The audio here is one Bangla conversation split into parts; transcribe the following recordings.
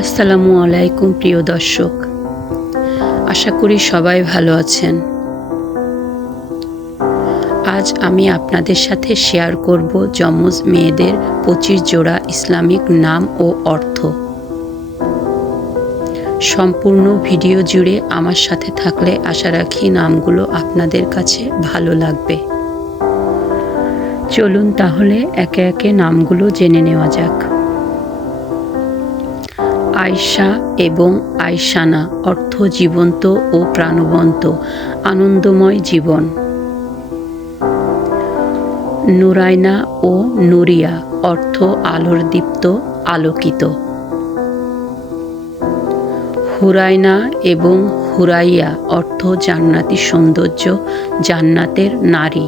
আসসালামু আলাইকুম প্রিয় দর্শক, আশা করি সবাই ভালো আছেন। আজ আমি আপনাদের সাথে শেয়ার করব যমজ মেয়েদের 25 জোড়া ইসলামিক নাম ও অর্থ। সম্পূর্ণ ভিডিও জুড়ে আমার সাথে থাকলে আশা রাখি নামগুলো আপনাদের কাছে ভালো লাগবে। চলুন তাহলে একে একে নামগুলো জেনে নেওয়া যাক। আয়শা এবং আয়শানা অর্থ জীবন্ত ও প্রাণবন্ত, আনন্দময় জীবন। নুরাইনা ও নুরিয়া অর্থ আলোর দীপ্ত, আলোকিত। হুরাইনা এবং হুরাইয়া অর্থ জান্নাতি সৌন্দর্য, জান্নাতের নারী।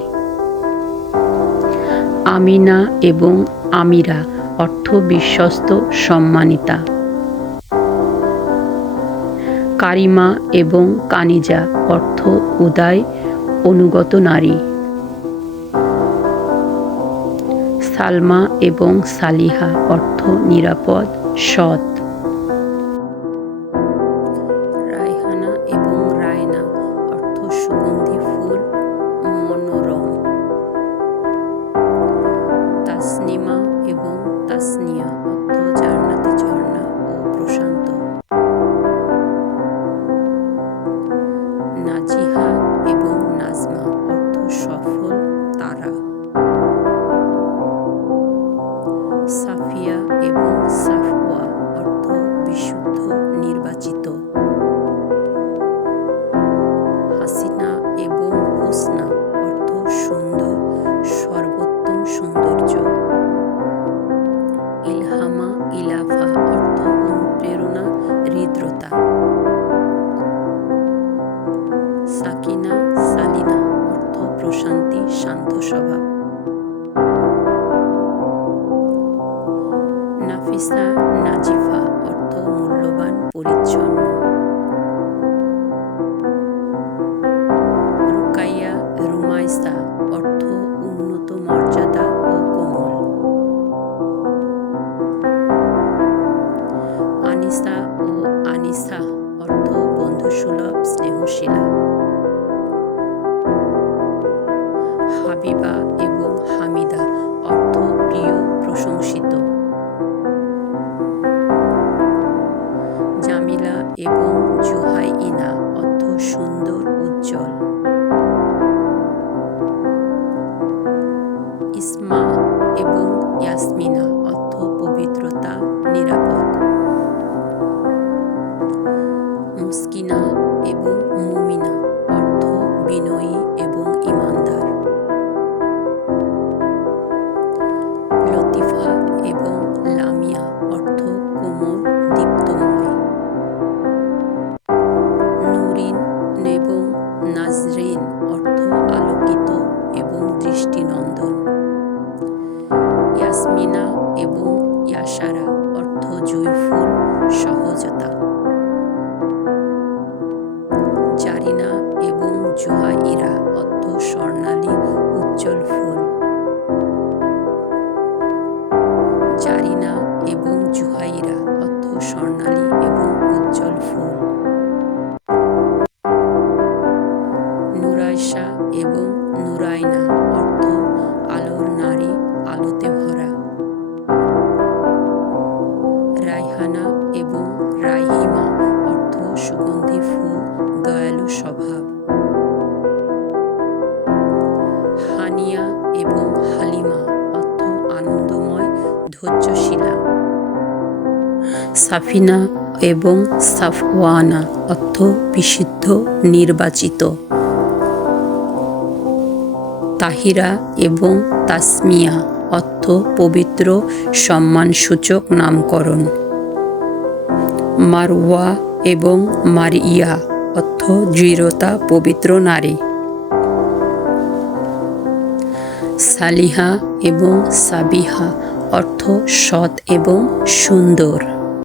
আমিনা এবং আমিরা অর্থ বিশ্বস্ত, সম্মানিতা। কারিমা এবং কানিজা অর্থ উদার, অনুগত নারী। সালমা এবং সালিহা অর্থ নিরাপদ, সৎ। রায়হানা এবং রায়না অর্থ সুগন্ধি ফুল, মনোরম। তাসনিমা এবং তাসনিয়া অর্থ জান্নাতি ঝর্ণা ও প্রশান্ত। নাজিহা এবং নাজমা অর্থ সফল, তারা। সাফিয়া এবং সাফওয়া অর্থ বিশুদ্ধ, নির্বাচিত। হাসিনা এবং হুসনা অর্থ সুন্দর, সর্বোত্তম সৌন্দর্য। ইলহামা ইলাফা অর্থ অনুপ্রেরণা, হৃদ্রতা। সাকিনা সালিনা অর্থ প্রশান্তি, শান্ত স্বভাব। নাফিসা নাজিফা অর্থ মূল্যবান, পরিচ্ছন্ন। রুকাইয়া রুমাইসা অর্থ উন্নত মর্যাদা ও কোমল। আনিসা ও আনিসা অর্থ বন্ধুসুলভ, স্নেহশীলা। হাবিবা এবং হামিদা অর্থ প্রিয়, প্রশংসিত। জামিলা এবং জুহাইনা অর্থ সুন্দর, উজ্জ্বল। ইসমা এবং ইয়াসমিনা অর্থ পবিত্রতা, নিরাপদ। মুসকিনা এবং মুমিনা অর্থ বিনয়ী এবং ঈমানদার। লতিফা এবং লামিয়া অর্থ কোমল, দীপ্তময়। নুরিন এবং নাজরিন অর্থ আলোকিত এবং দৃষ্টিনন্দন। ইয়াসমিনা এবং ইয়াসারা অর্থ জয়ফুল, সহজতা। জারিনা এবং জুহাইরা অর্থ স্বর্ণালী, উজ্জ্বল ফুল। জারিনা এবং জুহাইরা অর্থ স্বর্ণালী এবং উজ্জ্বল ফুল। নুরাইশা এবং নুরাইনা অর্থ আলোর নারী, আলোতে ভরা। রায়হানা এবং রাইহিমা অর্থ সুগন্ধি ফুল, দয়ালু স্বভাব। হানিয়া এবং হালিমা অর্থ আনন্দময়, ধৈর্যশীলা। সাফিনা এবং সাফওয়ানা অর্থ বিশুদ্ধ, নির্বাচিত। তাহিরা এবং তাসমিয়া অর্থ পবিত্র, সম্মানসূচক নামকরণ। মারওয়া এবং মারিয়া অর্থ দৃঢ়তা, পবিত্র নারী। সালিহা এবং সাবিহা অর্থ সৎ এবং সুন্দর।